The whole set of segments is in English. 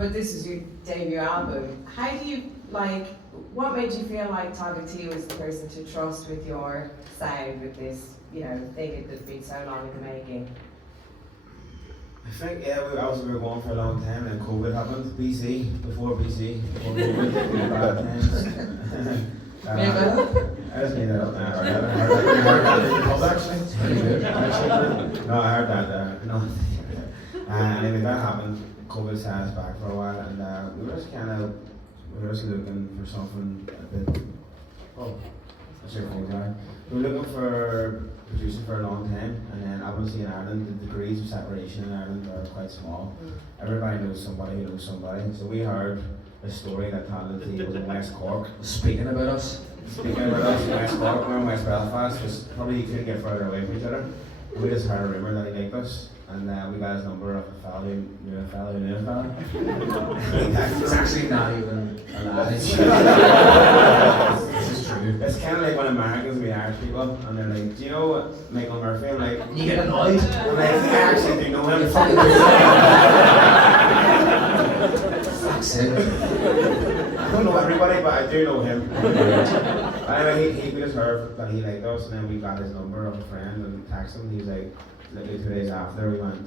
but this is your debut album. How do you, what made you feel like Target T was the person to trust with your sound, with this, thing that's been so long in the making? I think, we were going for a long time, and then COVID happened. Before COVID, bad times. I just made that up now. I heard that in the pub actually. It's pretty good. No, I heard that there. No. Anyway, that happened. COVID set us back for a while, and we were just looking for something a bit. Oh, that's your phone, guy. We were looking for producing for a long time, and then obviously in Ireland, the degrees of separation in Ireland are quite small. Everybody knows somebody who knows somebody. So we heard a story that Talent T was in West Cork. Speaking about us in West Cork, we're in West Belfast, because probably you couldn't get further away from each other. We just heard a rumour that he liked us, and we got his number off a fella who knew a fella. it's actually not even a lie. This is true. It's kind of like when Americans meet Irish people, and they're like, do you know Michael Murphy? I'm like, you get annoyed? I'm like, I actually do know him. Fuck's sake. I don't know everybody, but I do know him. Anyway, we just heard that he liked us, and then we got his number of a friend and texted him. He was like, literally 2 days after, we went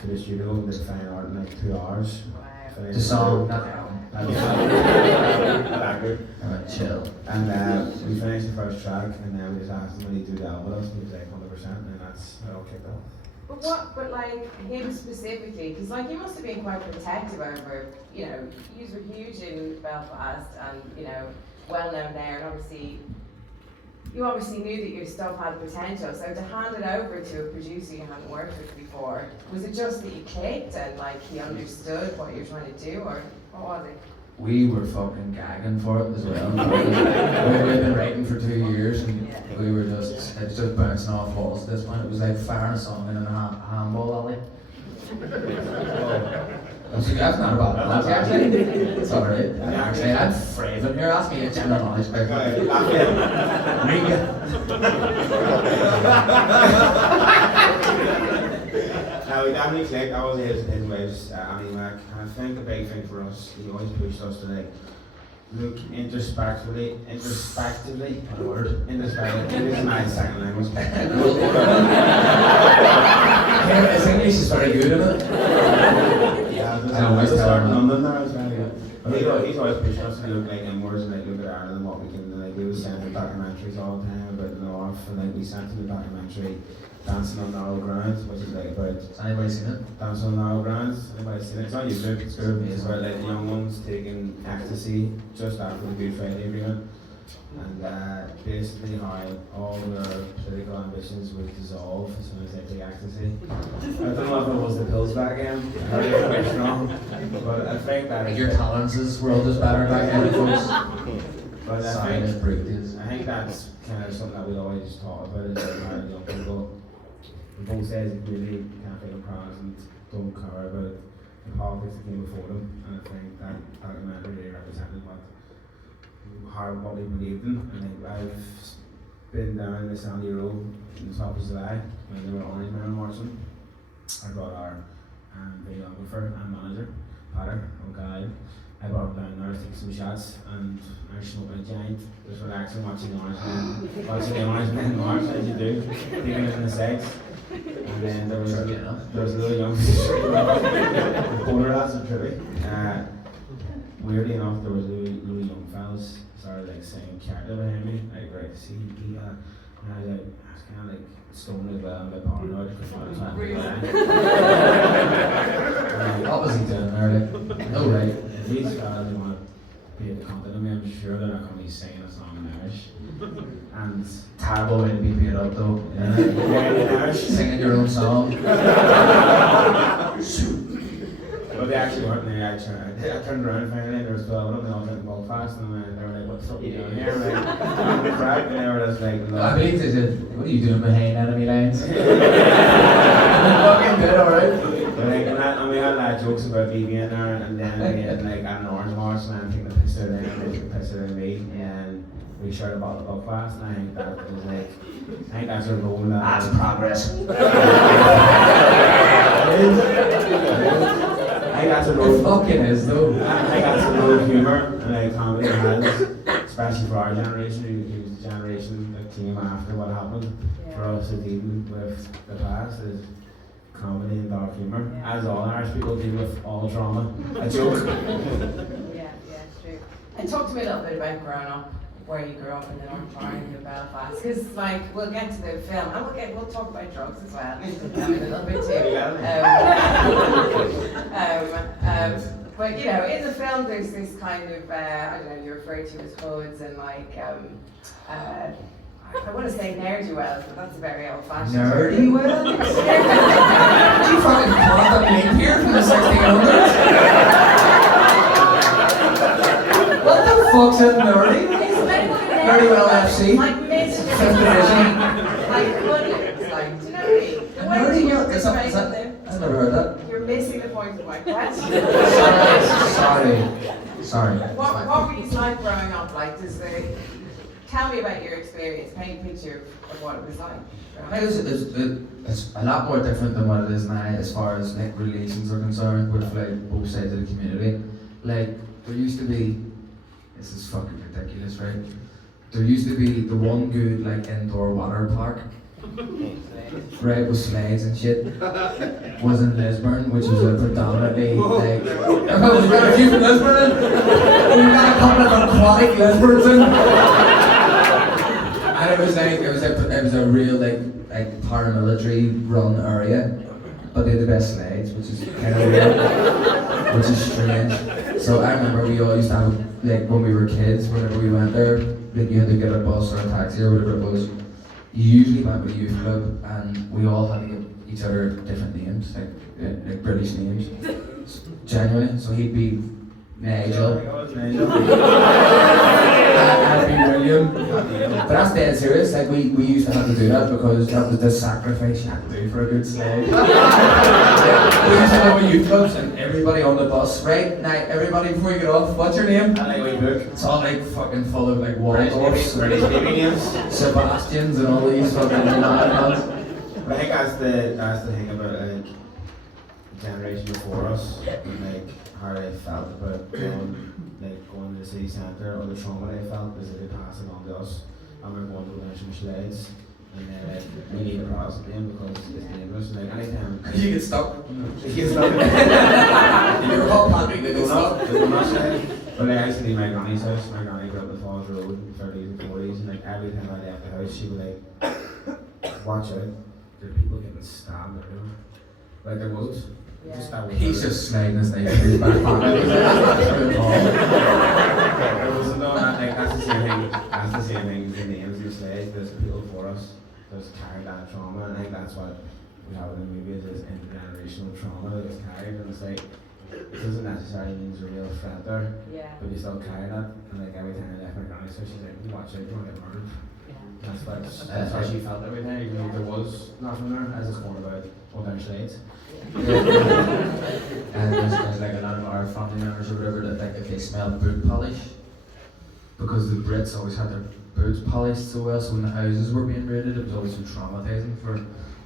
to the studio and did fine art in like 2 hours. Wow. The song, not the album. Not that good. Chill. And we finished the first track, and then we just asked him when he'd do the album with us, and he was like 100%, and that's how it all kicked off. But him specifically, because you must have been quite protective over, you were huge in Belfast and, well known there, and you obviously knew that your stuff had potential, so to hand it over to a producer you hadn't worked with before, was it just that you clicked and he understood what you're trying to do, or what was it? We were fucking gagging for it as well. We'd been writing for 2 years, and we were it's just bouncing off walls at this point. It was like firing a song in a handball alley. That's not a bad analogy, actually. It's alright. Actually, I'm Fraven. You're asking me a general knowledge about We definitely clicked. That was his ways. I think the big thing for us, he always pushed us to look introspectively, this is my second language. His English is very good, isn't it? Yeah, I started in London there, it's very good. He's always pushed us to look inwards and look at Ireland and what we can do. We was sending documentaries all the time about the North, and we sent him a documentary, Dancing on Narrow Ground, which is about. Has anybody seen it? Dancing on Narrow Ground. Anybody seen it? It's on YouTube. It's good. It's about young ones taking ecstasy just after the Good Friday Agreement, and basically how all their political ambitions would dissolve as soon as they take ecstasy. I don't know if it was the pills back then. I heard it quite strong, but I think that your tolerances were all just better back then, folks. But I think that's kind of something that we always talk about is how young people. Both sides really can't feel proud and don't care about the politics that came before them, and I think that documentary really represented what we believed in. And I've been down the Sandy Road in the top of July when they were Orange Men marching. I brought our videographer and manager, Patter, O'Gallagher. I brought him down there to take some shots, and I was smoking a giant, just relaxing, watching the Orange Men march, as you do, taking it in the sex. And then there was a little young polar hats and trippy. Weirdly enough, there was little young fellas started singing character behind me, right, see, and I was kind of stoned as well, a bit paranoid because I was trying to what was he doing there? No, right. If these fellas want to be at the content of me, I'm sure they're not going to be singing a song in Irish. And terrible way to be paid up though. Singing your own song. But they actually weren't there. I turned around finally, and there was 12 of them, they all went Belfast, and they were like, what's up you doing here? I'm the crowd, and they were just like, I believe they said, what are you doing behind enemy lines? Fucking good, alright. And we had jokes about me being there, and then we had an orange march, and I think the piss out of them, and they took the piss out of me, and we shared a bottle of Belfast, and I think that was I think that's a role that. That's progress. I think that's a It road. fucking is though. I think that's a road of humour and like comedy has, especially for our generation, who's the generation that came after what happened. For us to deal with the past is comedy and dark humour. As all Irish people deal with all drama, a joke. Yeah, it's true. And talk to me a little bit about growing up, where you grew up in the North of Ireland in Belfast, because like we'll get to the film and we'll talk about drugs as well in a little bit too. But you know, in the film there's this kind of I don't know, you refer to as hoods and like I want to say ne'er-do-wells, but that's a very old-fashioned term. Nerdy-well? Did you fucking plot that link here from the 1600s? What the fuck's a nerdy? Nerdy well FC. Like mischief. Fifth division. Like hoodlums, like, do you know what I mean? The way Nerdy? you're Is that, describing them, I've never heard that. you're missing the point of my question. Sorry. What were you like growing up? Like, tell me about your experience. Paint a picture of what it was like. I think it's a lot more different than what it is now as far as like relations are concerned with like both sides of the community. Like there used to be, this is fucking ridiculous, right? There used to be the one good like indoor water park, right, with slides and shit, was in Lisburn, which was a predominantly like. Was there a few from Lisburn? We got a couple of aquatic Lisburns in. And it was a real like paramilitary run area, but they had the best slides, which is kind of weird, which is strange. So I remember we all used to have like when we were kids, whenever we went there, like you had to get a bus or a taxi or whatever it was. You usually went with a youth club, and we all had to give each other different names, like British names, genuinely. So he'd be Nigel. I'd be William. But that's dead serious. Like we used to have to do that because that was the sacrifice you had to do for a good slave. We used to have a youth clubs and everybody on the bus, right? Now everybody before you get off, what's your name? It's all like fucking full of like Waldorfs, Sebastians and all these fucking mad. But I think that's the thing about like the generation before us, like how they felt about going to the city centre, or the trauma they felt is that they passed it on to us. I remember going to the national slides, and then we need a browse name because it's dangerous. Like anytime You get stuck. you get stuck. You were called Patrick, they get stuck. But like, I used to leave my granny's house. My granny grew up in Falls Road in the 30s and 40s, and like every time I left the house, she would like, watch out, there are people getting stabbed everywhere. Like there was. Yeah. Just that was He's just sliding his knife in his back pocket. That's the same thing. That's the same thing as the names you say. There's people for us that's carried that trauma, and I think that's what we have in the movies is intergenerational trauma that is carried, and it's like it doesn't necessarily mean there's a real threat there, but you still carry that. And like every time I left my granny's house, she's like, "Watch out, you won't get murdered." That's how she felt every time, even though there was nothing there. As it's going about all down shades. And there's like a lot of our family members or whatever that like if they smell boot polish, because the Brits always had their boots polished so well, so when the houses were being raided it was always so traumatizing for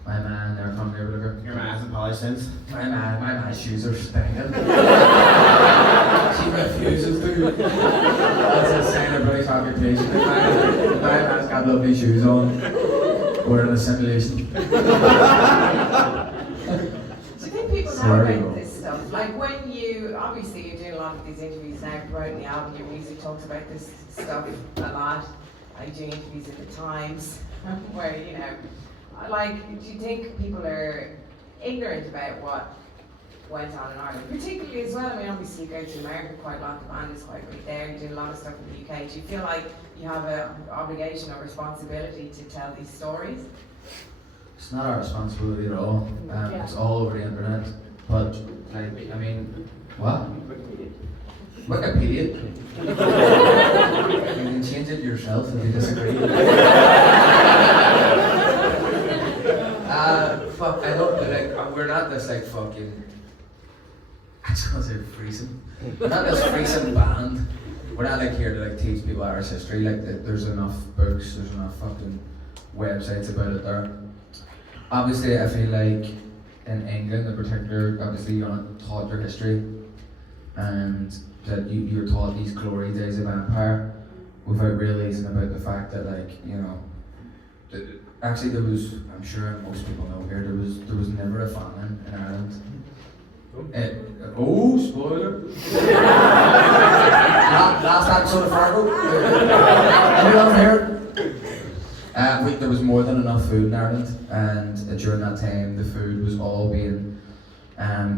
my man and their family or whatever. Your man hasn't polished since? My man's shoes are stinking. She refuses to. That's a sign of British occupation. My man's got lovely shoes on. We're in a simulation. Do you think people know about this stuff? Like when obviously you're doing a lot of these interviews now, promoting the album, your music talks about this stuff a lot. Like doing interviews at the Times, where, do you think people are ignorant about what went on in Ireland? Particularly as well, I mean, obviously you go to America quite a lot, the band is quite big there, you're doing a lot of stuff in the UK. Do you feel like you have an obligation or responsibility to tell these stories? It's not our responsibility at all. It's all over the internet. But, what? Wikipedia? You can change it yourself if you disagree. Fuck, I don't, we're not this fucking, I just want to say threesome. We're not this threesome band. We're not here to teach people Irish history. There's enough books, there's enough fucking websites about it there. Obviously, I feel like in England in particular, obviously you're not taught your history, and that you're taught these glory days of empire without realising about the fact that, like, you know, actually there was, I'm sure most people know here, there was never a famine in Ireland. Oh, spoiler! Last episode of Fargo. Anyone here? There was more than enough food in Ireland, and during that time the food was all being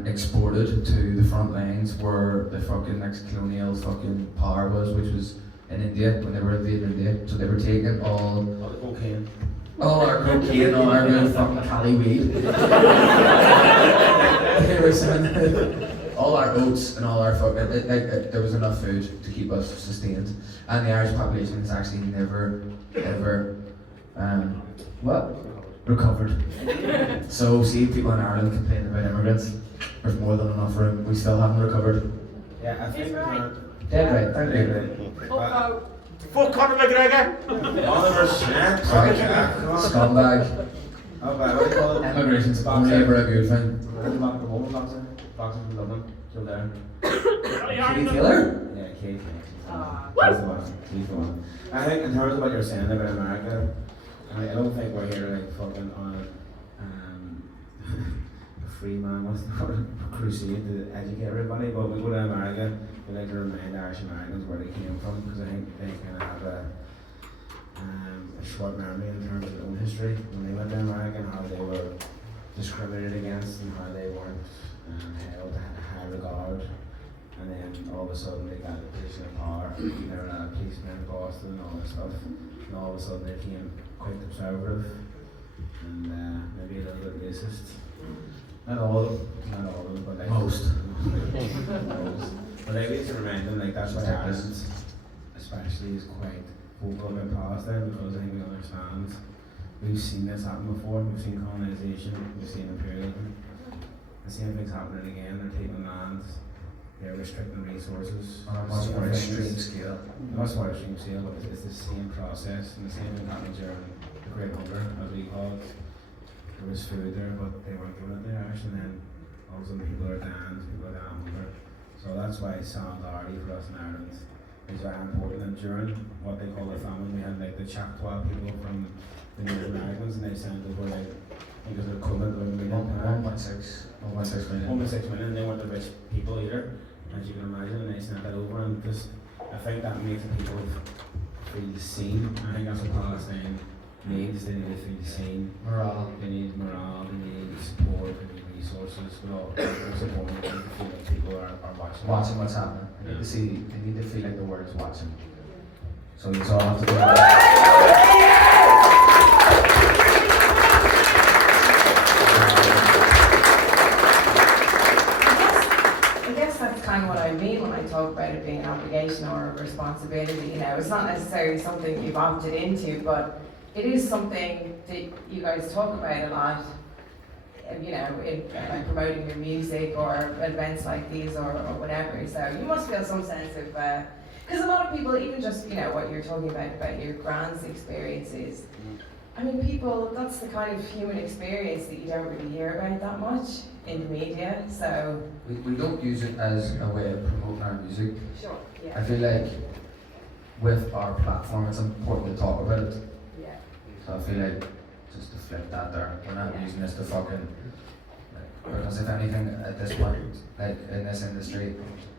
exported to the front lines where the fucking next colonial fucking power was, which was in India when they were invading India. So they were taking all the cocaine. All our cocaine, all our real fucking Cali weed. They were sending all our oats and all our fucking, there was enough food to keep us sustained. And the Irish population has actually never, ever, recovered. So see, people in Ireland complain about immigrants. There's more than enough room. We still haven't recovered. Yeah, I think Dead right, thank you. Fuck Conor McGregor! Oliver Schnapp. Scumbag. Oh, what do you call it? Immigration's only ever a good thing. The woman boxer. Boxer from Dublin. Still there. Katie Taylor? Yeah, Katie. He's the one. He's the one. I think in terms of what you're saying about America, I don't think we're here like fucking on a free man, what's the word? Crusade to educate everybody, but we go to America, we like to remind Irish Americans where they came from, because I think they kind of have a short memory in terms of their own history when they went to America and how they were discriminated against and how they weren't held in high regard. And then all of a sudden they got the position of power, they were not a policeman in Boston and all that stuff. And all of a sudden they became quite conservative and maybe a little bit racist. Not all of them, but like Most. most. But I need to remind them, like, that's why Ireland especially is quite vocal about Palestine, because I think we understand, we've seen this happen before, we've seen colonisation, we've seen imperialism. The same thing's happening again, they're taking land, they're restricting resources. On a much more extreme scale. Much more extreme scale, but it's the same process, and the same thing happened during the Great Hunger, as we call it. There was food there, but they weren't giving it to the Irish, and then all of a sudden people are dying hunger. So that's why solidarity for us in Ireland is very important. And during what they call the famine, we had like the Choctaw people from the Native Americans, and they sent over like, I think it was equivalent of 1 million. 1.6 million. 1.6 million, they weren't the rich people either, as you can imagine, and they sent that over, and just, I think that makes the people feel seen. I think that's what Palestine needs. They need to feel seen. Morale. They need morale, they need support, they need resources, but all it's important to feel like people are watching. Watching what's happening. They need to see, they need to feel like the world is watching. So you all have to do that. I guess that's kind of what I mean when I talk about it being an obligation or a responsibility. You know, it's not necessarily something you've opted into, but it is something that you guys talk about a lot. You know, in like promoting your music or events like these or whatever. So you must feel some sense of, because a lot of people, even just, you know, what you're talking about your grand's experiences. I mean, people, that's the kind of human experience that you don't really hear about that much in the media, so. We don't use it as a way of promoting our music. Sure, yeah. I feel like with our platform, it's important to talk about it. Yeah. So I feel like just to flip that there, we're not using this to fucking, because if anything at this point, like in this industry,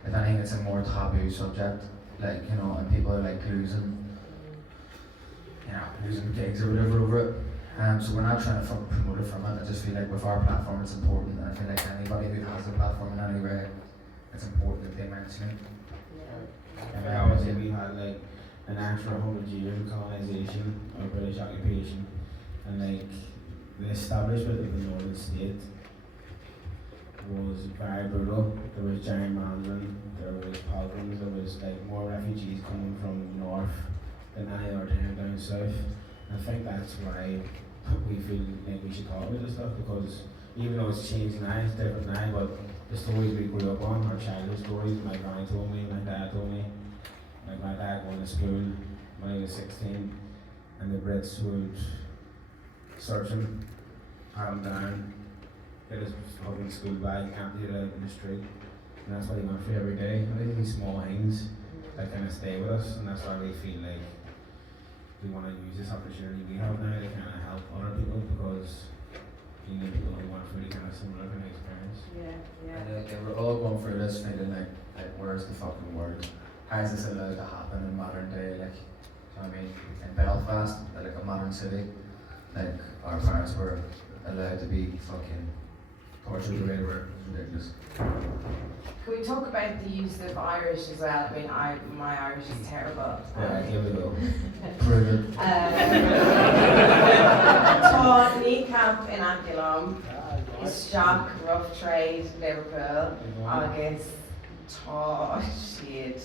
if anything it's a more taboo subject, like, you know, and people are like losing gigs or whatever over it. So we're not trying to fucking promote it from it. I just feel like with our platform it's important, and I feel like anybody who has a platform in any way, it's important that they mention it. I think obviously we had like an extra 100 years of colonisation or British occupation, and like the establishment of the northern state was very brutal. There was gerrymandering, there was pogroms, there was like more refugees coming from the north than any other time down south. And I think that's why we feel like we should talk about this stuff, because even though it's changed now, it's different now, but the stories we grew up on, our childhood stories, my granny told me, my dad told me, like my dad going to school when he was 16, and the Brits would search him, pat him down, get his fucking school bag, empty it out in the street. And that's what he went for every day. I think these small things that kind of stay with us, and that's why we feel like we want to use this opportunity we have now to kind of help other people, because you need people who want really kind of similar kind of experience. Yeah. And we're all going through this feeling like where's the fucking word? How is this allowed to happen in modern day? Like, you know what I mean? In Belfast, like a modern city, like our parents were allowed to be fucking tortured the way they were. It's ridiculous. Can we talk about the use of Irish as well? I mean, my Irish is terrible. Yeah, here we go. Brilliant. Tá KNEECAP in Agilum, Stock, Rough Trade, Liverpool, agus tá siad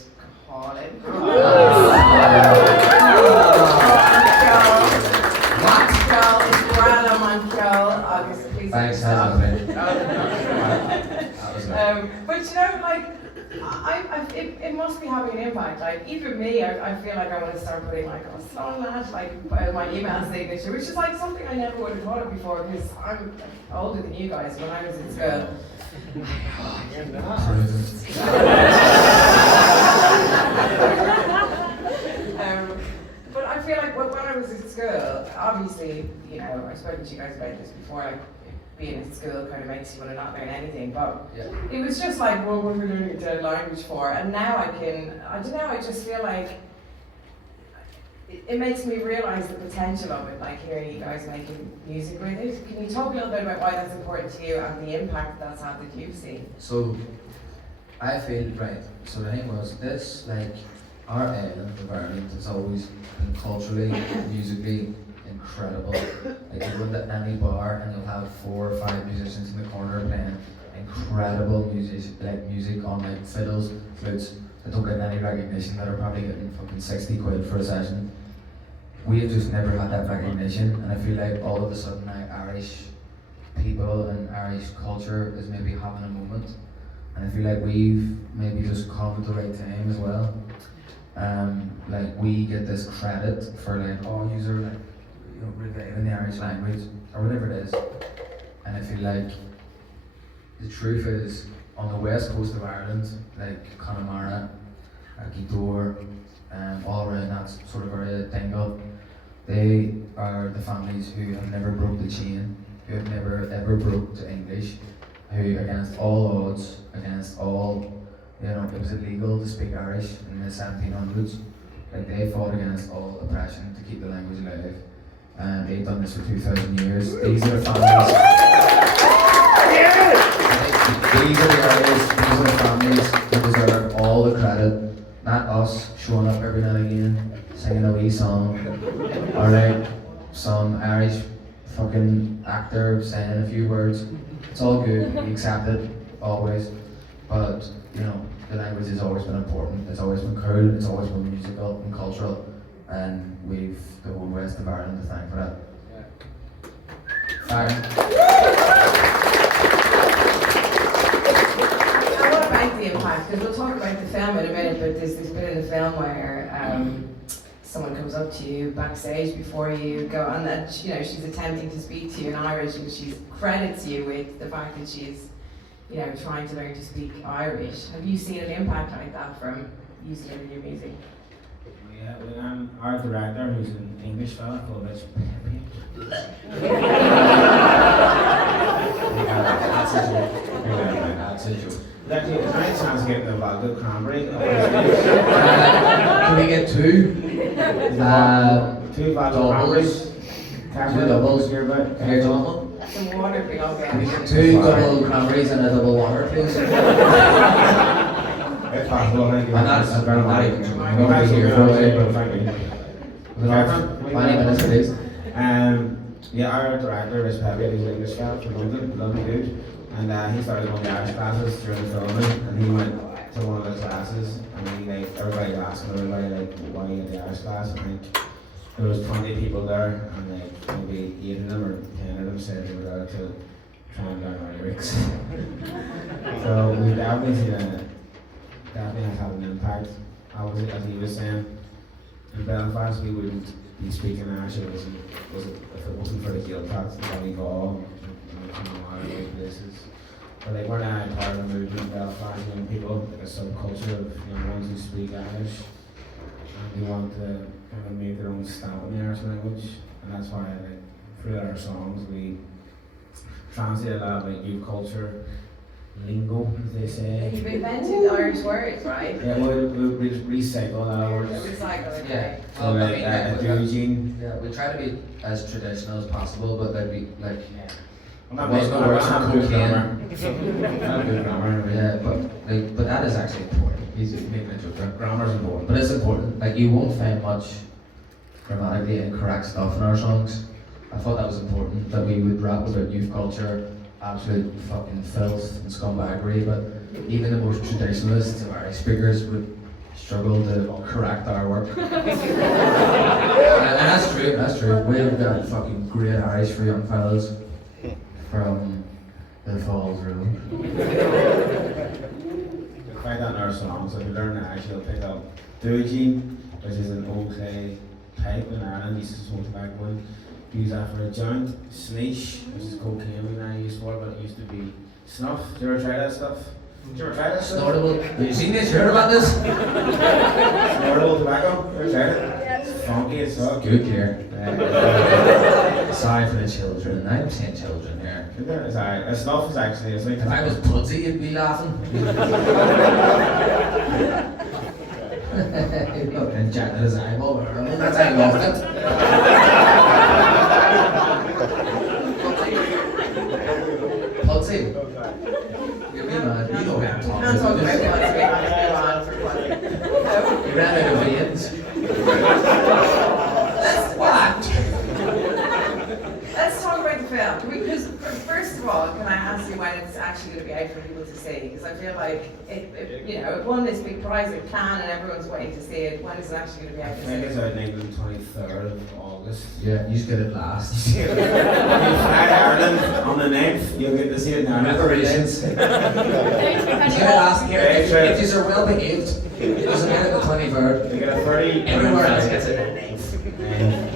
Colin. Montreal is Guala Montreal, agus please stop. But you know, like, it must be having an impact. Like, even me, I feel like I want to start putting like a song that, like, by my email signature, which is like something I never would have thought of before, because I'm older than you guys when I was in school. But I feel like when I was in school, obviously, you know, I've spoken to you guys about this before, like, being in school kind of makes you want to not learn anything, but it was just like, well, what are we learning a dead language for? And now I don't know, I just feel like it makes me realise the potential of it, like hearing you guys making music with it. Can you talk a little bit about why that's important to you and the impact that's had that you've seen? So, I feel, right, so the thing was, this, like, our island of Ireland has always been culturally, musically, incredible. Like, you go into any bar and you'll have 4 or 5 musicians in the corner playing incredible music on like fiddles, flutes that don't get any recognition, that are probably getting fucking 60 quid for a session. We have just never had that recognition, and I feel like all of a sudden now Irish people and Irish culture is maybe having a moment, and I feel like we've maybe just come at the right time as well. Like, we get this credit for like, oh, user, like, you know, reviving the Irish language or whatever it is, and I feel like the truth is, on the west coast of Ireland, like Connemara, Gweedore, all around that sort of area, Dingle, they are the families who have never broke the chain, who have never ever broke to English, who against all odds, against all, you know, it was illegal to speak Irish in the 1700s, like they fought against all oppression to keep the language alive, and they've done this for 2,000 years. These are the families. These are the areas, these are the families that deserve all the credit, not us showing up every now and again, singing a wee song, or like some Irish fucking actor saying a few words. It's all good, we accept it, always, but you know, the language has always been important, it's always been cool, it's always been musical and cultural, and we've the whole rest of Ireland to thank for that. The impact, because we'll talk about the film in a minute, but there's this bit in the film where someone comes up to you backstage before you go, and that, you know, she's attempting to speak to you in Irish, and she credits you with the fact that she's, you know, trying to learn to speak Irish. Have you seen an impact like that from using it in your music? Yeah, well, our director, who's an English fella called Rich. That's a joke. Actually, there's any chance of getting a vodka cranberry? Can we get 2? 2 vodka cranberries. Two doubles. Here, but Here, gentlemen. Some water if we don't Can we get get 2 double cranberries and a double water, please? It's possible, thank you. I'm not even joking. I'm going to be here for a while. 20 minutes, please. Yeah, our director, Rich Pepe, he's an English guy from London, lovely dude. And he started going to Irish classes during the filming, and he went to one of the classes, and he, like, everybody was asking everybody, like, why you had the Irish class. I think there was 20 people there, and like maybe 8 of them or 10 of them said they were there to try and learn our lyrics. So we definitely seen definitely has had an impact. Obviously, as he was saying, in Belfast we wouldn't be speaking Irish if it wasn't for the heel cuts, the Bonnie Ball, a lot of great places. But like we're now part of a movement in Belfast, young people, like a subculture of young ones who speak Irish, and they want to kind of make their own stamp on the Irish language, and that's why like through our songs we translate a lot of like youth culture lingo, as they say. You've invented Irish words, right? Yeah, we recycle a lot of words. Recycle, okay. Yeah. So like Eugene. Yeah, we try to be as traditional as possible, but like we like. I'm not What's making the word I'm not for good grammar. cocaine? I'm not good grammar. Yeah, but that is actually important. He's making a joke there. Grammar's important. But it's important. Like you won't find much grammatically incorrect stuff in our songs. I thought that was important that we would rap about youth culture, absolute fucking filth and scumbaggery, but even the most traditionalists of Irish speakers would struggle to correct our work. and that's true. We've got fucking great Irish for young fellas from the Falls Road. You'll find that in our songs. If you learn Irish, you'll pick up Eugene, which is an old clay pipe in Ireland. Used to smoke tobacco one. Use that for a joint. Sneesh, which is cocaine we now use for, but it used to be snuff. Did you ever try that stuff? Did you ever try that stuff? Snortable. Have you seen this? You heard about this? Snortable tobacco? You ever tried it? It's funky as fuck. Good care. Sorry for the children. I'm saying children here. It's alright. Snuff is actually, it's like If I was pudsey, you'd be laughing. Look, and Jack his eyeball. That's how you lost it. Pudsey. You're being mad. You know what I'm talking Not talking about about. what's going on for fun. You ran out of veins. Let's talk about the film. Because first of all, can I ask you when it's actually going to be out for people to see? Because I feel like it won this big prize at Cannes and everyone's waiting to see it. When is it actually going to be I out to think it's see? out in England 23rd of August. Yeah, you just get it last. If you fly to Ireland on the 9th, you'll get to see it now. Reparations. Get it last year. If these are well behaved, there's a bit of the 23rd. You get a 30 Everywhere else gets it at 9th.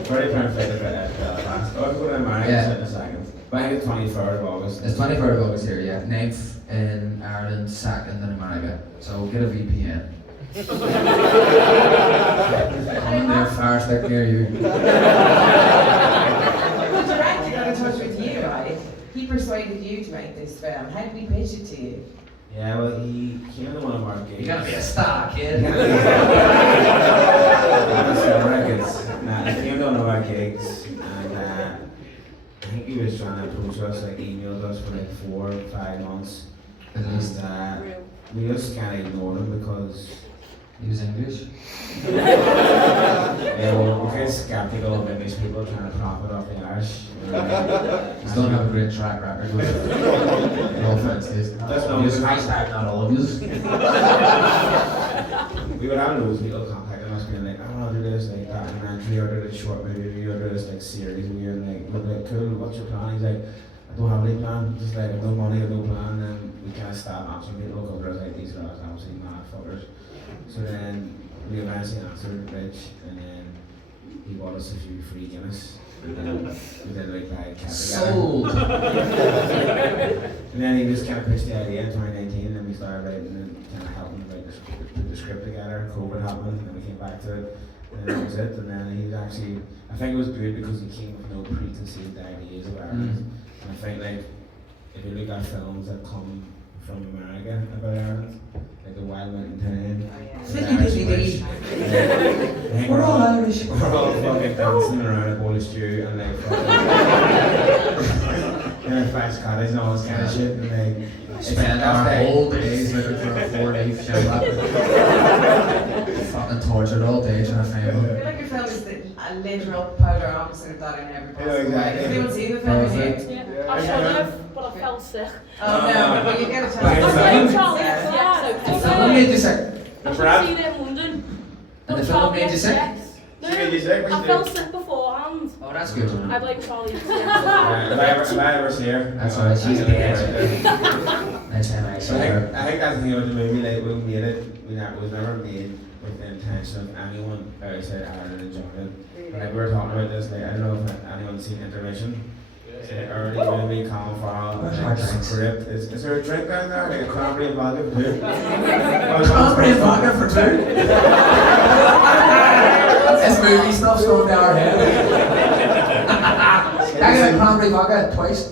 30 pound flight at Belfast. I'll go to America in a second. But I think it's 23rd of August. It's 23rd of August here, yeah. 9th in Ireland, 2nd in America. So get a VPN. I'm there far stick near you. The director got in touch with you, right? He persuaded you to make this film. How did he pitch it to you? Yeah, well, he came to one of our gigs. You gotta be a star, kid. He came to one of our gigs, and I think he was trying to approach us, like emailed us for like 4 or 5 months. And we just kind of ignored him because Use English. yeah, well, we're kind of skeptical of English people trying to profit off the Irish. Just don't have a great track record with it. No offense, guys. Use hashtag not all of yous. We would have those people contacting us being like, I want to do this like documentary or do this short movie or do this like series and we're like, cool, what's your plan? He's like, I don't have any plan, just like no money or no plan, and we kind of stopped answering people because there's like these guys obviously mad fuckers. So then we eventually answered Rich, and then he bought us a few free Guinness. And then we did like buy a cat together. Sold. And then he just kind of pitched the idea in 2019, and then we started writing and kind of helping like put the script together. COVID happened, and then we came back to it, and that was it. And then he actually, I think it was good because he came with no preconceived ideas of Ireland. And I think like if you look at films that come from America about Ireland, like The Wild Mountain Town, We're all Irish. We're all fucking dancing around a bowl of stew and like fucking flash cottage and all this kind of shit, and like Spend our whole days looking for a 4-leaf shamrock. Fucking tortured all day trying to find I one. feel like your film is a literal polar opposite of that in every possible way. exactly. Has anyone seen the film Perfect. here? Yeah, I should have, but I felt sick. Oh no, well you get a chance. Like I seven? played Charlie Yeah. Clark. What made you sick? I should Brad? have seen it in London. And the But film Charlie made you sick? XCX. No, She made you sick? What'd I you felt do? sick beforehand. Oh, that's good. I blame Charlie XCX. If I ever see her, That's alright, she's a dead. Nice time I So saw I her. think that's the thing about the movie, like we made it, it was never made with the intention of anyone outside Ireland enjoying it. But like we were talking about this, like I don't know if anyone's seen Intermission. early movie, Colin Farrell, script. Is there a drink down there? Like a cranberry and vodka for two? Cranberry and vodka for two? This movie stuff's going down our head. I got a cranberry vodka twice.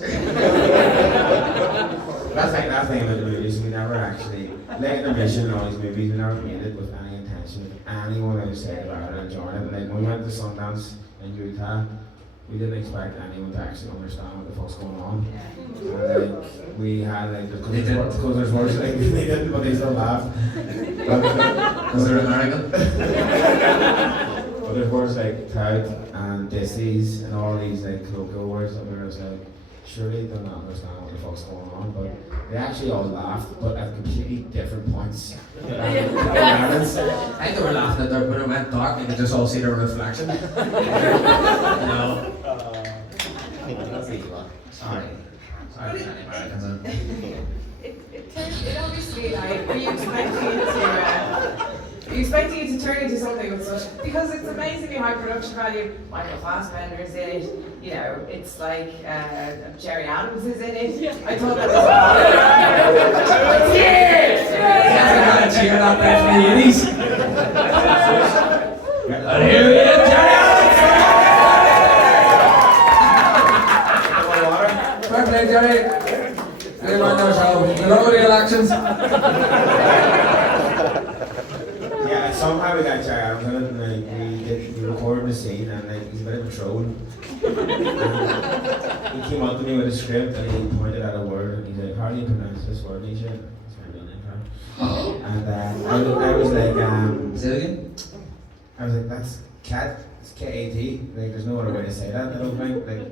That's like that thing about the movies. We never actually, like the mission in all these movies, we never made it with any intention of anyone outside of Ireland enjoying it. Like when we went to Sundance in Utah, we didn't expect anyone to actually understand what the fuck's going on. And like we had like because there's words like they didn't, but they still laughed. Because they're American. But there's words like tout and dissies and all these like colloquial words that we were just like, surely they don't understand what the fuck's going on. But they actually all laughed, but at completely different points. I think they were laughing at their, when it went dark, they could just all see their reflection. No. Sorry. Sorry, Americans. It obviously, like, were you expecting it to turn into something with such, because it's amazingly high production value. Michael Fassbender's in it, you know, it's like Jerry Adams is in it. Yeah. I thought that was all. Yes! Yeah, cheer that back from the 80s. And here we are, Jerry Adams! Fair play, Jerry. Good on your show. Good luck with the elections. Yeah, somehow we got Jerry Adams in it, and like, we recorded the scene, and like he's a bit of a troll. And he came up to me with a script, and he pointed at a word, and he's like, "How do you pronounce this word?" And he said, "It's my real name, Carl." And I was like, Say it again? I was like, "That's cat. It's K-A-T. Like, there's no other way to say that. I don't think like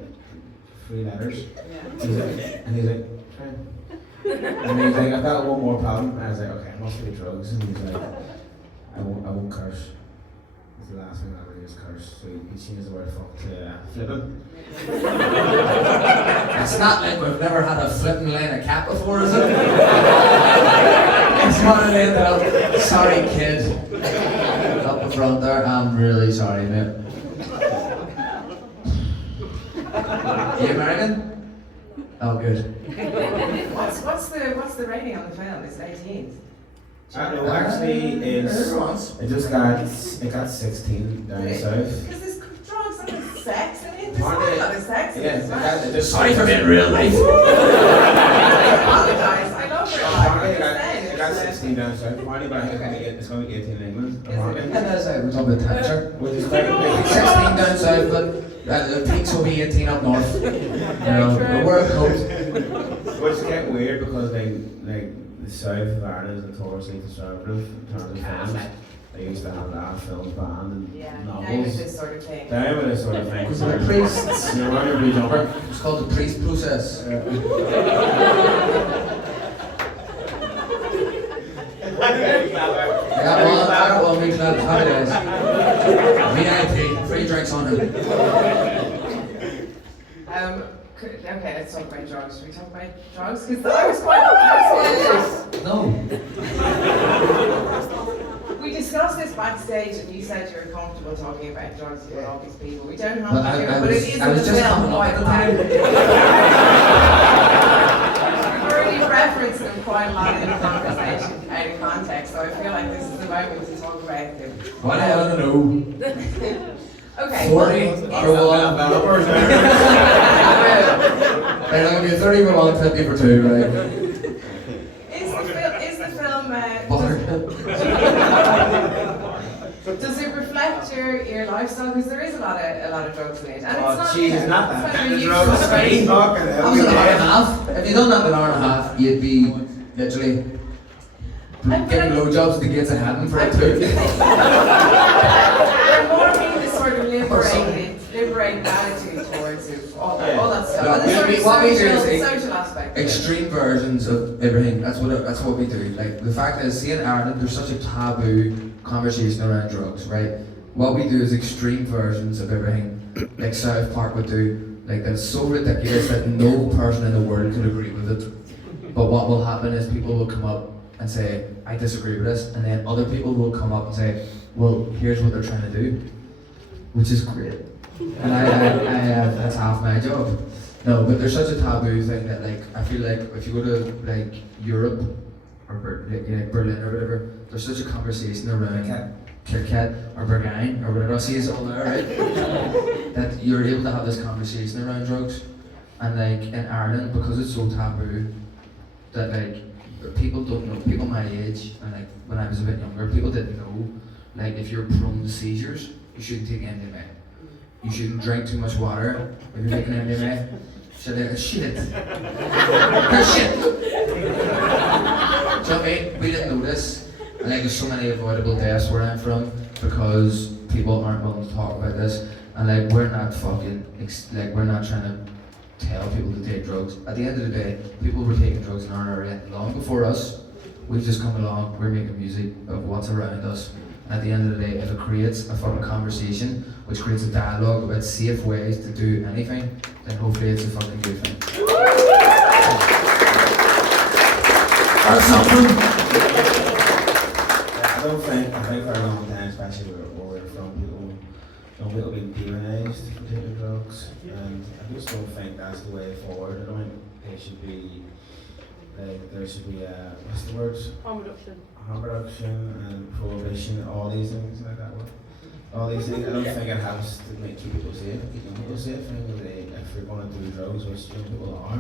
3 letters." And he's like, "Try." And he's like, "I've got one more problem." And I was like, "Okay, it must be drugs." And he's like, I won't curse. It's the last thing I ever do is curse. So he changed the word fuck to flippin'. It's not like we've never had a flipping line of cap before, is it? It's not an end up. Sorry, kid. Up the front there, I'm really sorry, mate. You American? Oh, good. What's the rating on the film? It's 18. No, actually, it got 16 down south. Because there's drugs and there's sex in it. There's not a lot of sex in it. Just Sorry for being real life. I apologise. I love real life. It got 16 down south, apparently, but I think it's going to be 18 in England. Apparently. And that's we're talking about temperature. Which is quite big. 16 down south, but the peaks will be 18 up north. You know, but we're a coast. Which is getting weird because like the south of Ireland is notoriously conservative in terms of films. They used to have that film banned and Now with novels. this sort of thing. Down with this sort of thing. Because of the priests. You're wearing your blue jumper. It's called the priest process. I got one week left. Happy days. VIP, free drinks on him. Okay, let's talk about drugs. Should we talk about drugs? Because I was quite No. We discussed this backstage, and you said you were comfortable talking about drugs with all these people. We don't have But to do it, I but was- it is I was in the just film coming up quite at the a lot. time. You've already referenced them quite a lot in the conversation out of context, so I feel like this is the moment to talk about them. What I want to know. Okay. 40 for one. They're going to be 30 for one, 50 for two, right? Is the film Butter. does it reflect your lifestyle? Because there is a lot of drugs in it, and it's not. She's not that. It's not There's really no useful, space right? talking That was an hour and a half. If you'd done that in an hour and a half, you'd be literally giving blowjobs to gates of heaven for a two. They're more being this sort of liberated attitude towards it, all that stuff. No, And the sort of what we do is social aspect. Extreme versions of everything. That's what we do. Like the fact is, see in Ireland, there's such a taboo conversation around drugs, right? What we do is extreme versions of everything, like South Park would do. Like that's so ridiculous that no person in the world could agree with it. But what will happen is people will come up and say, "I disagree with this," and then other people will come up and say, "Well, here's what they're trying to do," which is great. And I that's half my job. No, but there's such a taboo thing that like I feel like if you go to like Europe or like Berlin or whatever, there's such a conversation around KitKat or Berghain or whatever else is all there, right? That you're able to have this conversation around drugs, and like in Ireland because it's so taboo that like people don't know, people my age and like when I was a bit younger, people didn't know like if you're prone to seizures, you shouldn't take MDMA. You shouldn't drink too much water if you're taking MDMA. So they're shit. They're shit. So we didn't know this. And like there's so many avoidable deaths where I'm from because people aren't willing to talk about this. And like we're not fucking we're not trying to tell people to take drugs. At the end of the day, people were taking drugs in our area long before us. We've just come along, we're making music of what's around us. And at the end of the day, if it creates a fucking conversation, which creates a dialogue about safe ways to do anything, then hopefully it's a fucking good thing. That's something. I think for a long time, especially where we're from, people being demonized for taking drugs, and I just don't think that's the way forward. I don't think there should be what's the word? Harm reduction and prohibition, all these things like that. All these things. I don't think it helps to keep people safe. Keep young people safe. I think if you're going to do drugs, which young people are,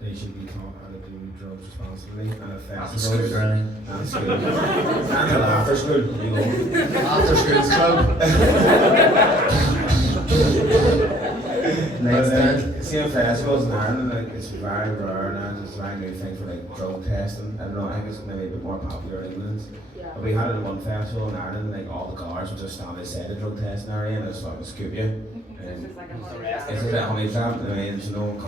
they should be taught how to do drugs responsibly and effectively. School learning. And school. And after school, you know. After school's club. Next time. Seeing festivals in Ireland, like it's very rare now. It's a very new thing for like drug testing. I don't know. I think it's maybe a bit more popular in England. Yeah. But we had it in one festival in Ireland, like all the cars would just stand outside the drug testing area and just fucking scoop you. It's just like a honey It's trap. just a honey trap. I mean, there's no one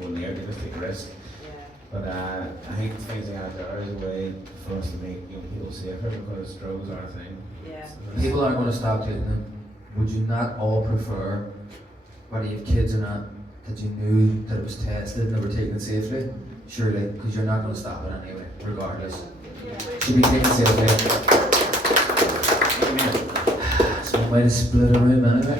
going near. They just take a risk. Yeah. But I think things like that there is a way for us to make young people safer because drugs are a thing. Yeah. People aren't going to stop taking them. Would you not all prefer, whether you have kids or not, that you knew that it was tested and they were taken safely? Surely, because you're not going to stop it anyway, regardless. Should be taken safely. It's one way to split a room anyway.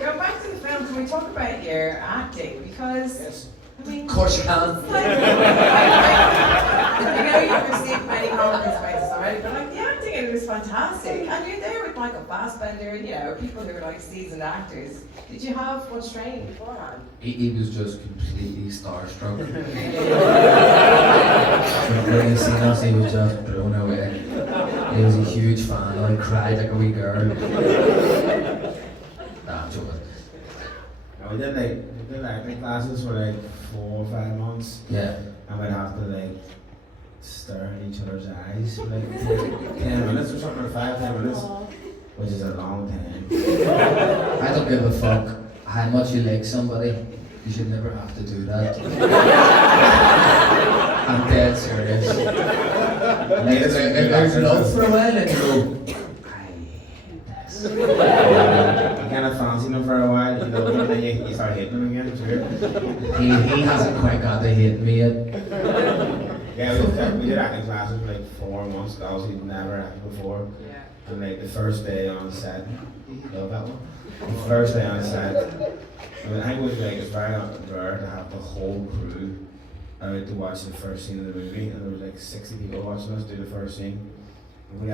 Go back to the film. Can we talk about your acting? Because Yes. I mean, Of course you can. it's like, I know you've received many compliments about this already, but like the acting in it was fantastic, and you're there with Michael Fassbender, and you know people who are like seasoned actors. Did you have much training beforehand? He was just completely starstruck. When he seen us, he was just blown away. He was a huge fan. I cried like a wee girl. Nah, I'm joking. Now we did acting classes for like 4 or 5 months, Yeah. and we'd have to like stare in each other's eyes for like 10 minutes or something, or 5-10 minutes, which is a long time. I don't give a fuck how much you like somebody. You should never have to do that. I'm dead serious. Like, if there's love for a while, and you go, I hate this. You kind of fancy them for a while, you know, and then you start hating them again, sure. He hasn't quite got to hate me yet. Yeah, we did acting classes for like 4 months, obviously never acted before. Yeah. And like the first day on set, you love that one? The first day on set, I mean, I think it was like, it's very rare to have the whole crew out to watch the first scene of the movie, and there was like 60 people watching us do the first scene. And we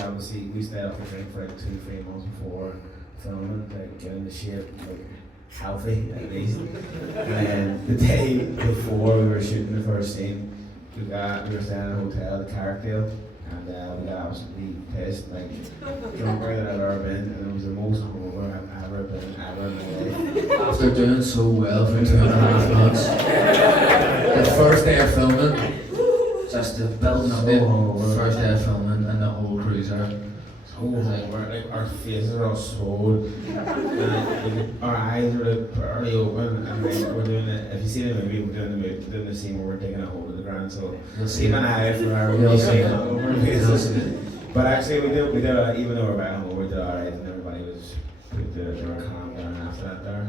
stayed up to drink for like 2-3 months before filming, like getting the shape like healthy at least. And then the day before we were shooting the first scene, we were staying in a hotel, the Carrickdale, and we got absolutely pissed, like drunker than I've ever been, and it was the most hungover I've ever been ever in my life. After doing so well for 2.5 months, the first day of filming, just the building up it, first day of filming, and the whole cruiser. So hungover, like our faces are all swollen, and our eyes are like barely open, and like we're doing it. If you see the movie, we're doing the scene where we're taking a hold of the ground, so You'll see even it. I for our You'll see it. hungover You'll faces. see it. But actually, we did even though we're back home, we did alright, and everybody was they were calm down after that there.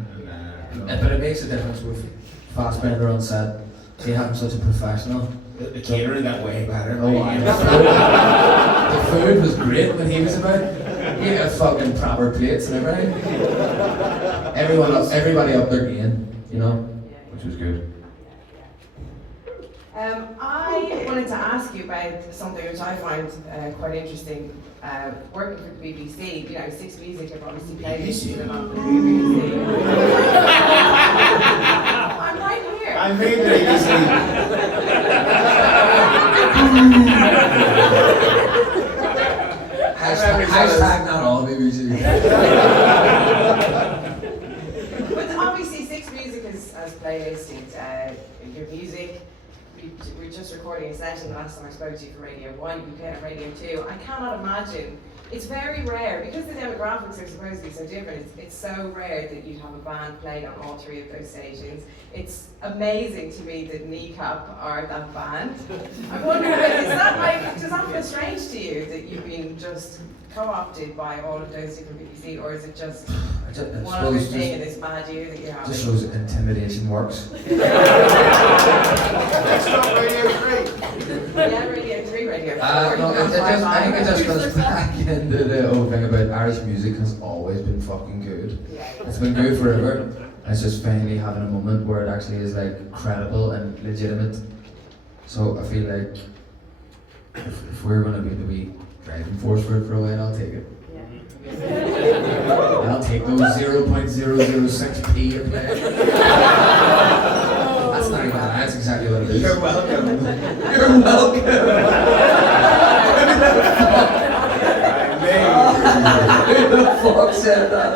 And, But it makes a difference with Fassbender on set. See, having such a professional. the catering got way better. Oh, the food was great when he was about. Yeah, fucking proper plates and everything. Everybody up their game, you know, which was good. I wanted to ask you about something which I find quite interesting. Working for the BBC, you know, Six Music have obviously played this a lot for the BBC. I'm right here. I made the BBC. Hashtag not all BBC. But obviously Six Music has playlisted your music. We're just recording a session the last time I spoke to you for Radio 1, you played on Radio 2. I cannot imagine, it's very rare, because the demographics are supposed to be so different, it's so rare that you'd have a band played on all three of those stations. It's amazing to me that KNEECAP are that band. I'm wondering, does that feel strange to you that you've been just co-opted by all of those different BBC, or is it just one other thing in this bad year that you have? Just shows that intimidation works. Next up, Radio 3. Yeah, Radio 3, Radio 4. I think it just goes back into the whole thing about Irish music has always been fucking good. Yeah. It's been good forever. It's just finally having a moment where it actually is like credible and legitimate. So I feel like if we're gonna be the wee driving force for it for a while, I'll take it. And I'll take those 0.006p a play. That's not even that's exactly what it is. You're welcome. You're welcome. Who the fuck said that?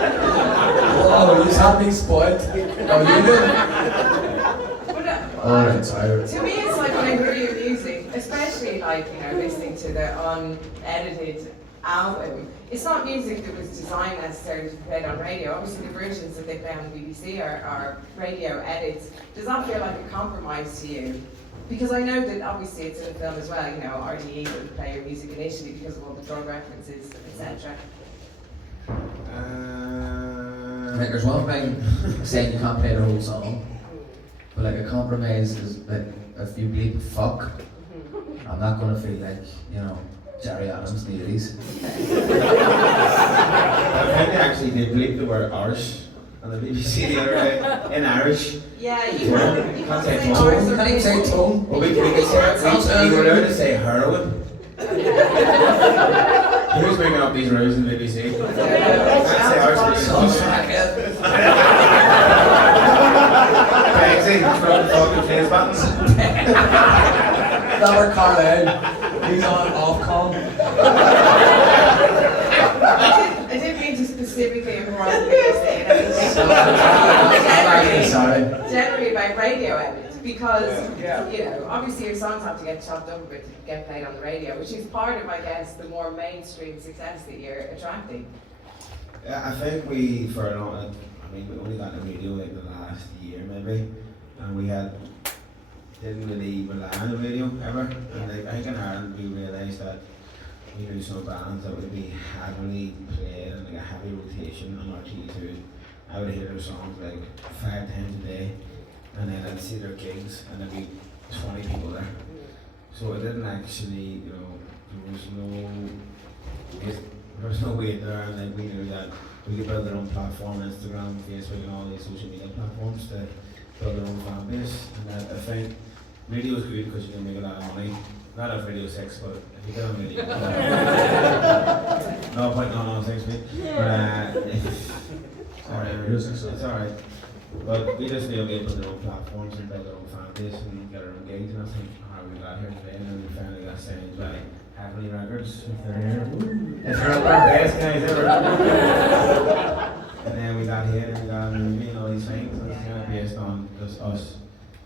Wow, you just had me spoiled. Oh, you did? Alright, sorry. To me, it's like when I hear your music, especially like, you know, listening to the unedited album, it's not music that was designed necessarily to be played on radio. Obviously, the versions that they play on the BBC are radio edits. Does that feel like a compromise to you? Because I know that obviously it's in a film as well, you know, RDE wouldn't play your music initially because of all the drug references, etc. Like, there's one thing saying you can't play the whole song, but like a compromise is like if you bleep fuck, I'm not gonna feel like, you know, Jerry Adams in the 80s. I think they actually did bleep the word Irish on the BBC the other day, in Irish. Yeah, you can't say tone. ours or Can you say tone? Well, we could say, we were allowed to say heroin. Who's making up these rules in the BBC? Can't say Irish. Begsy, throwing the fucking place buttons. Robert Carlyle, he's on off-com. I didn't mean to specifically inform the BBC. Generally about radio edits, because you know, obviously your songs have to get chopped up a bit to get played on the radio, which is part of, I guess, the more mainstream success that you're attracting. Yeah, I think we, for a long, we only got the radio like the last year maybe, and we didn't really rely on the radio ever. And like, I think in Ireland we realised that we knew some bands that would be heavily played in like a heavy rotation on RT2. I would hear their songs like 5 times a day, and then I'd see their gigs and there'd be 20 people there. So it didn't actually, you know, there was no weight there, and like we knew that we could build our own platform, Instagram, Facebook, and all these social media platforms to build our own fan base. And that I think radio is good because you can make a lot of money. Not off Radio 6, but if you get on radio. No point on 6, mate. But Alright, Radio 6. it's alright. But we just need to build our own platforms and build our own fan base and get our own gigs. And that's how we got here today. And then we finally got signed by Heavenly Records. If they're here. If you're up there, Best guys ever. And then we got here and we got a movie and all these things. And it's kind of based on just us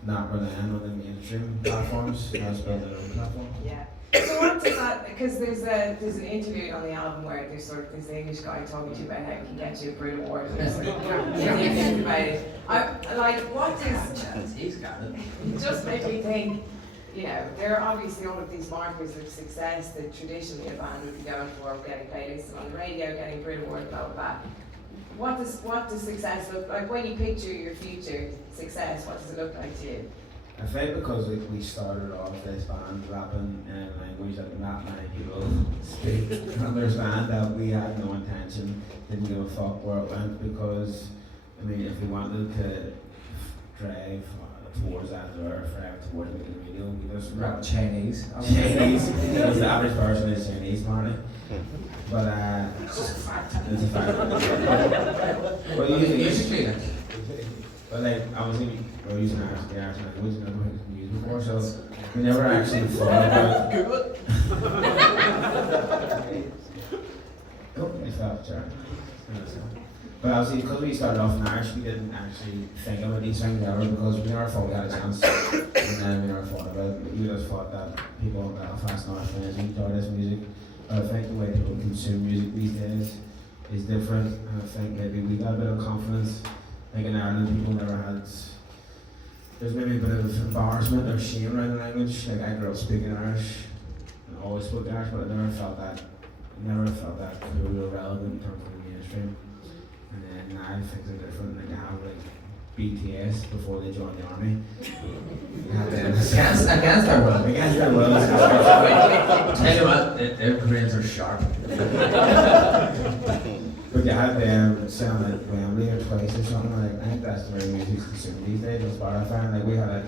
not relying on the mainstream platforms, us building our own platform. Yeah. So what does that? Because there's an interview on the album where there's sort of this English guy talking to you about how he can get you a Brit Award. And it's like, think about it. What is? he's got it. It just made me think. You know, there are obviously all of these markers of success that traditionally a band would be going for, getting playlists on the radio, getting Brit Award, blah blah blah. What does success look like when you picture your future success? What does it look like to you? I think because we started off this band rapping in a language that not many people speak and understand, that we had no intention, didn't give a fuck where it went, because I mean, if we wanted to drive towards that or drive towards making a video, we just Rap Chinese. Chinese, because the average person is Chinese apparently. But it's just a fact. It's a fact. But Musically, like. but like obviously we're using the Irish language and never used music before, so we never actually thought about Google it. oh, I fell, sorry. But obviously, because we started off in Irish, we didn't actually think about these things ever, because we never thought we had a chance. And then we never thought about it. We just thought that people in Belfast and our friends enjoy this music. But I think the way people consume music these days is different. And I think maybe we got a bit of confidence. Like in Ireland, people never had. There's maybe a bit of embarrassment or shame around the language. Like I grew up speaking Irish and always spoke Irish, but I never felt that cool or relevant in terms of the mainstream. And then now things are different. Like they have like BTS before they join the army. Against their will. Against their will. Tell you what, their brains are sharp. But you had them selling at Wembley or twice or something. Like I think that's the way music's consumed these days on Spotify. Like we had a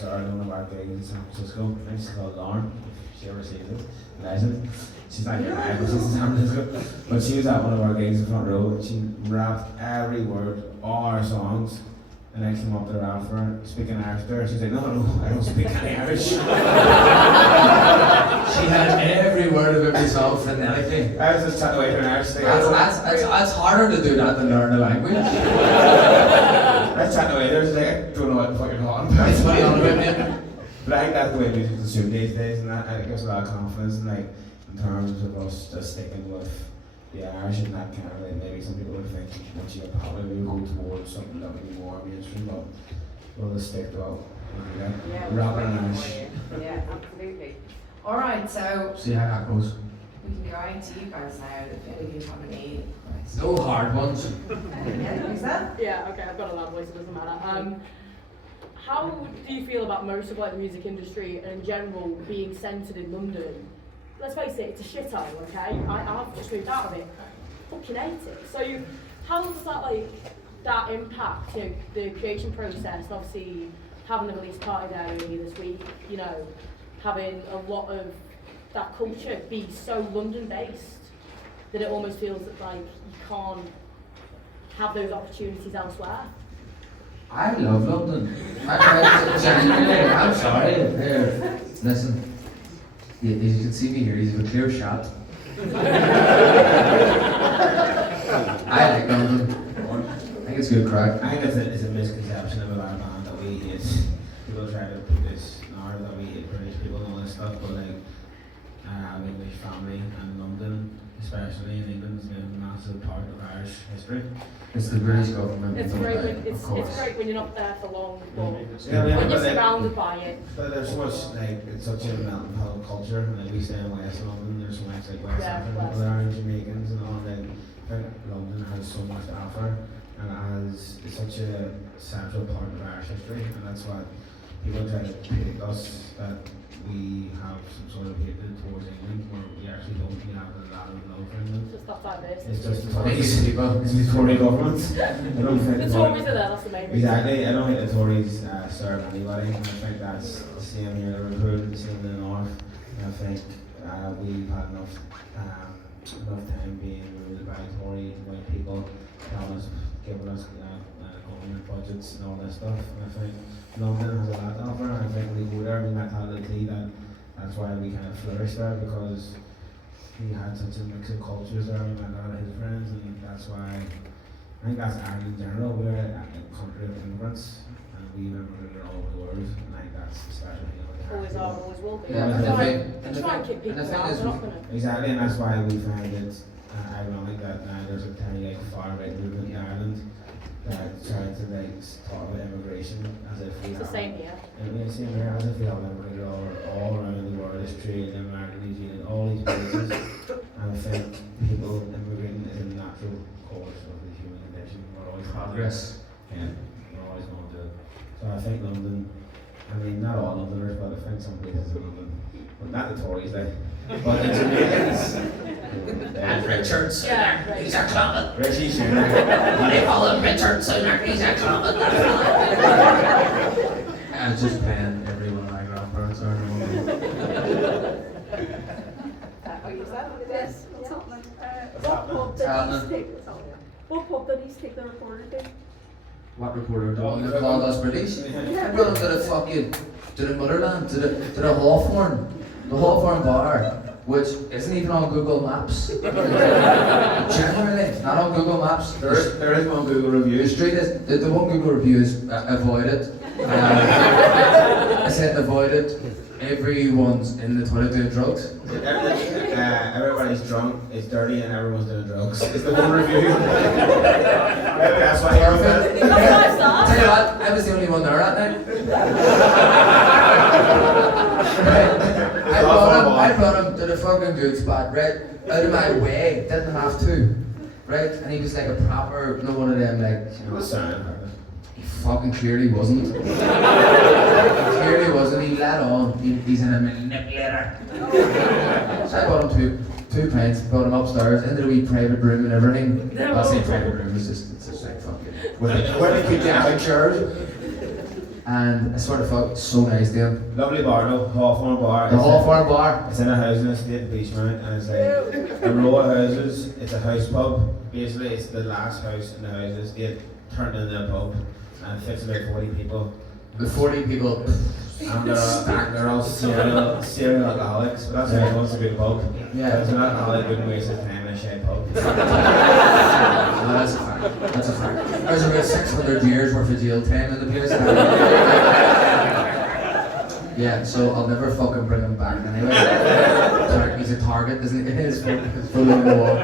girl in one of our gigs in San Francisco. I think she's called Lauren. If she ever sees it, legend. She's not here now, but she's in San Francisco. But she was at one of our gigs in the front row and she rapped every word, all our songs. And I came up to her after her, speaking Irish to her. She's like, no, I don't speak any Irish. She had every word of every song phonetically. I was just chatting away to an Irish thing. That's harder to do that than learn a language. I was chatting away there, she's like, I don't know what the fuck you're talking about. It's funny on about me. But I think that's the way music's consumed these days, and that I think gives a lot of confidence, and like in terms of us just sticking with the Irish and that kind of like maybe some people would think once you get popular we would go towards something that would be more mainstream, but we'll just stick to what we do. Yeah, Rapping in Irish. Yeah, absolutely. Alright, so See how that goes. we can go right to you guys now, if any of you have any questions. No hard ones. Yeah, is that? Yeah, okay, I've got a loud voice, it doesn't matter. How do you feel about most of like the music industry and in general being centred in London? Let's face it, it's a shithole, okay? I've just moved out of it. I fucking hate it. So how does that impact the creation process? Obviously, having the release party there really this week, you know, having a lot of that culture be so London-based that it almost feels that like you can't have those opportunities elsewhere. I love London. Genuinely, I'm sorry. Here, listen. As you can see me here, he's a clear shot. I like London. I think it's good crack. I think it's a misconception about our band that we hate. People try to put this narrative that we hate British people and all this stuff, but like English family and London, especially in England, is a massive part of Irish history. It's the British government. It's great when it's great when you're not there for long, but Yeah, when you're but surrounded by it. But there's so much like it's such a melting pot of culture. Like we stay in West London, there's so much like West Yeah, African West. people there and Jamaicans and all that. I think London has so much to offer and it's such a central part of Irish history, and that's why people try to paint us that we have some sort of hatred towards England, where we actually don't. We have a lot of love for England. Just that diversity. It's just the Tories Tories. people. It's the Tory government. I don't think The Tories are there, that's the main reason. Exactly, I don't think the Tories serve anybody. I think that's the same here in Liverpool, the same in the north. And I think we've had enough time being ruled by Tory white people, telling us, giving us government budgets and all that stuff. And I think London has a lot to offer. And I think when we go there, we might have the key that's why we kind of flourish there, because he had such a mix of cultures there. We met a lot of his friends, and that's why. I think that's Ireland in general. We're a country of immigrants, and we've immigrated all over the world, and I think that's the special thing about Ireland. Always are, always will be. Yeah, and the thing- They try and kick people and the thing out, is they're not gonna. Exactly, and that's why we find it ironic that now there's a tiny like far right movement in Ireland that tries to like talk about immigration as if we It's the have. same here. Yeah, same here, as if we have immigrated all around the world, Australia, America, New Zealand, all these places. And I think people immigrating is a natural course of the human condition. We're always Progress. Yeah, we're always going to. So I think London, I mean, not all Londoners, but I think some places in London, but not the Tories, like. But the Jamaicans. And Richard Sooner, Yeah, right. he's a clown. Richie Sooner. They call him Richard Sooner, he's a clown. I was just playing every one of my grandparents are. Yes, what pub did he take the reporter to? What reporter? The one that called us British? I brought him to the fucking, to the motherland, to the Hawthorne. The Hawthorne bar, which isn't even on Google Maps. Generally, not on Google Maps. There is one Google review. The street is, the one Google review is avoid it. I said avoid it. Everyone's in the toilet doing drugs. Everybody's drunk, it's dirty, and everyone's doing drugs. It's the one review. Maybe that's why you're Perfect. That's 5 stars. Tell you what, I was the only one there that night. Right. I brought him to the fucking good spot, right? Out of my way, didn't have to. Right? And he was like a proper, one of them, like, It was sad. he fucking clearly wasn't. Clearly wasn't, he let on, he's in a manipulator. So I bought him two pints, brought him upstairs, into the wee private room and everything. Well, I say private room, it's just like fucking, Where they keep the attic chairs. and I sort of felt so nice to him. Lovely bar though, Hawthorne bar. The Hawthorne bar. It's in a housing estate in Beachmount, and it's like a row of houses. It's a house pub. Basically, it's the last house in the housing estate turned into a pub, and it fits about 40 people. The 40 people. And they're all serial alcoholics, but that's why it wants to be a pub. Yeah. It's an alcoholic wouldn't waste his time in a shit pub. No, that's a fact. That's a fact. There's about 600 years worth of jail time in the place. Yeah, so I'll never fucking bring him back anyway. He's a target, isn't he? He's fully in the wall.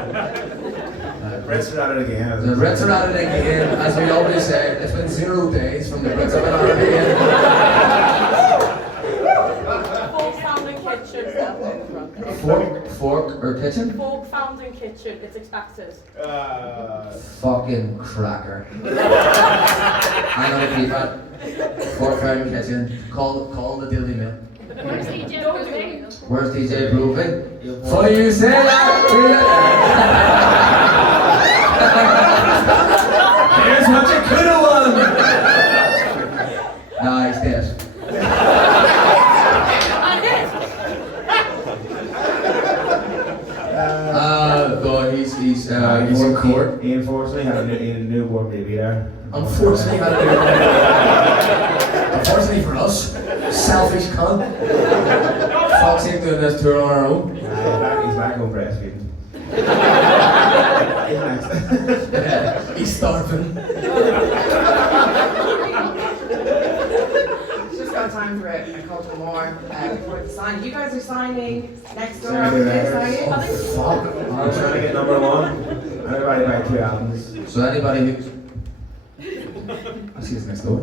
Brits are at it again. The Brits are at it again, as we always say. It's been 0 days from the Brits have been at it again. Fork found in kitchen. Fork or kitchen? Fork found in kitchen. It's expected. Fucking cracker. I'm gonna keep it. Fork found in kitchen. Call the Daily Mail. Where's EJ Broving? Where's DJ Proving? For you say that. Here's what you could have won! Nah, he's dead. God, he's in court. He unfortunately had a newborn baby there. Unfortunately for us, selfish cunt. Fuck's sake doing this tour on our own. He's back home breastfeeding. He's starving. Just got time for a couple more before the sign. You guys are signing next door. Signing Are next. you? Oh fuck. I'm trying to get number 1. Everybody buy 2 albums. So anybody who's I see us next door.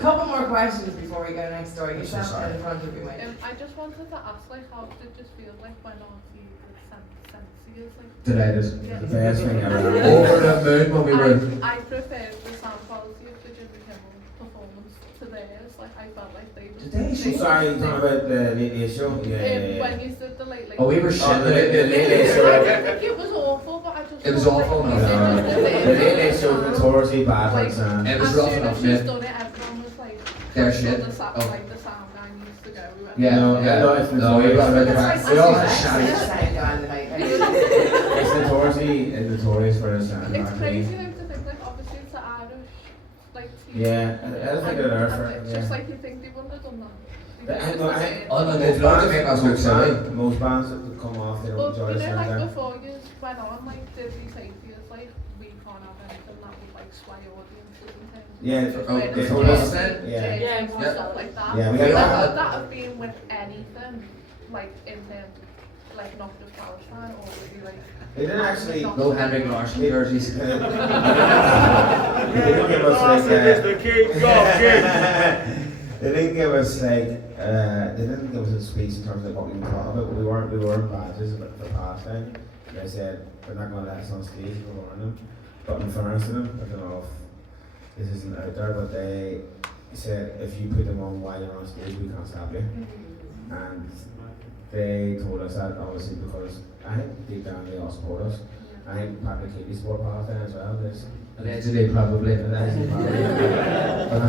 Couple more questions before we go next door. I'm so Yourself sorry. in front of you, mate. I just wanted to ask, like, how did it just feel like when on you sent you like? Delighted. The best thing ever. Over the moon when we were. I preferred the sound quality of the Jimmy Kimmel performance to theirs. Like, I felt like they were. Today she. Sorry, you're talking about the Late Late Show? Yeah. When you did the late. Oh, we were shit. the Late Late Show. I didn't think it was awful, but I just. It was thought, awful, like, no. they The just did Late Late Show was notoriously bad for its sound. It was as rough soon enough, as she's yeah. done it, everyone was like, Their "That's shit. the sound, Oh. like the sound guy needs to go." We went, Yeah, No, yeah. no, it's No, we got rid of That's that. We all had that's shite. the same guy in the night. It's notorious for its sound. It's actually. crazy though to think, like, obviously it's an Irish, like, team. Yeah, I don't think they're there for And it's yeah. just like you think they wouldn't have done that. They I just know, did. Oh no, they'd love to make us look silly. Most bands that come off, they don't But enjoy you the know, sound like there. before you went on, like, did they say to you, like, we can't have anything that would like sway audiences and things? Yeah, Oh, Like, they yeah, told us that? Yeah. and Yeah. stuff like that. Yeah, we Like, got would that. that have been with anything, like, in terms of, like, not just Palestine, or would you, like... They didn't actually. No Henrik Larsson jerseys. They didn't give us like. the king, God, king. They didn't give us like. They didn't give us a speech in terms of what we were talking about. But we weren't badges about the past thing. They said they're not going to let us on stage. We're warning them. But in fairness to them, I don't know if this isn't out there, but they said if you put them on while you're on stage, we can't stop you. and they told us that obviously because I think deep down they all support us. I think Patrick Keeley support Palestine as well. Allegedly, probably. But that's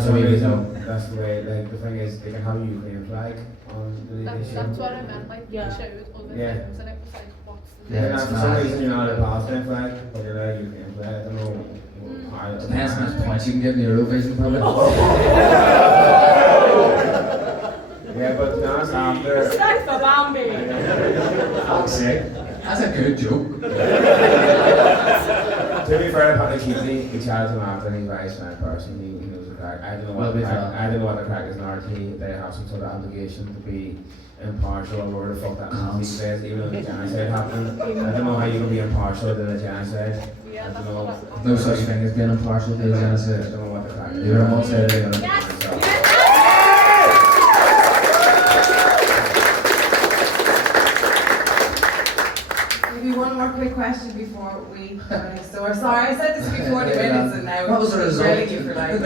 the way it is. That's the way. Like the thing is, they can have a Ukraine flag on the nation. That's what I meant, like, you Yeah. showed other Yeah. things, and it was like, what's the Yeah, And it's for some mad. reason you're not a Palestine flag, but you're a Ukraine flag. I don't know. Depends how much points you can get in the Eurovision, probably. Yeah, but to be honest, after. Stay for Bambi! Fuck's sake. That's a good joke. To be fair to Patrick Keeley, he chatted to him after and he's a very smart person. He knows the crack. I don't know what the crack. I don't know what the crack is in RT. They have some sort of obligation to be impartial or whatever the fuck that means these days, even though the genocide happened. I don't know how you can be impartial to the genocide. Yeah, I that's don't know. what I No such thing as being impartial to the I genocide. don't know what the crack is. You're on one side or the other. Maybe one more quick question before we go next door. Sorry, I said this would be 40 minutes and now What was the result? really give for like.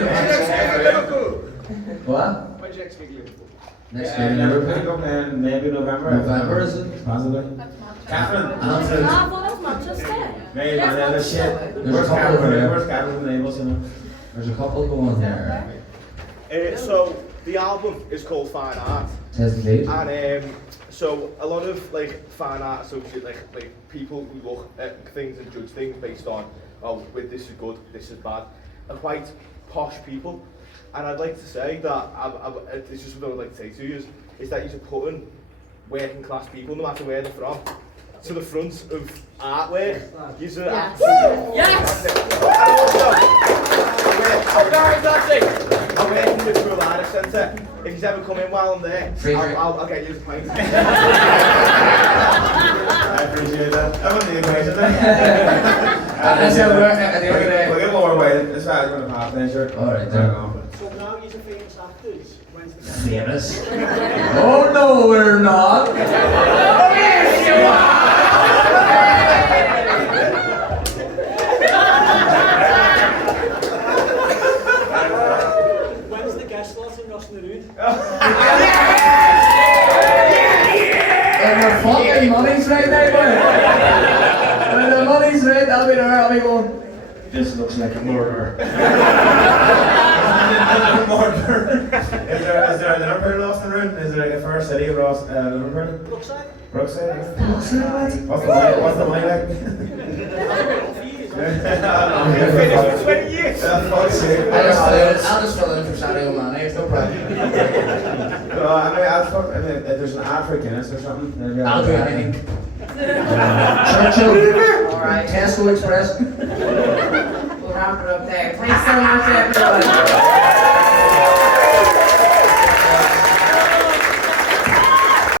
What? When's your next gig, Liverpool? Next Yeah, game, Liverpool Liverpool. up in maybe November. November, is it? Possibly. That's Manchester. Catherine. Anfield. Ah, well, that's Manchester. Maybe Yes, man, that's shit. There's Where's a couple over Catherine? there. Where's Catherine Labels, you know? There's a couple going there. So the album is called Fine Art, Test the date. and so a lot of like fine art associate like people who look at things and judge things based on with this is good, this is bad, are quite posh people, and I'd like to say that it's just what I'd like to say to you is that you're putting working class people, no matter where they're from, to the front of artwork. You're Yes. yes. And also, guys, that's it. I'm working with Liverpool Irish Centre. If he's ever come in while I'm there, Free drink. I'll get you a pint. I appreciate that. I wasn't even question That's how we work at the end of the day. We'll get more away. This guy's going to pop in, sure. Alright, then. So now you're famous actors. When's the Famous? Oh no, we're not. When's the guest slot in Ross and the Rood? And the fucking money's right now, boy. When the money's right, I'll be there, I'll be going. This looks like a murder. Is there a Liverpool lost in the room? Is there a first city of Liverpool? Brookside? Brookside? Brookside? What's the money like? Finished for 20 years. Fuck's sake. I'll just fill in for Sadio Mane, it's no problem. I mean, if there's an ad for Guinness or something. Maybe I'll do anything. Churchill. Alright, Tesco Express. we'll wrap it up there. Thanks so much everyone.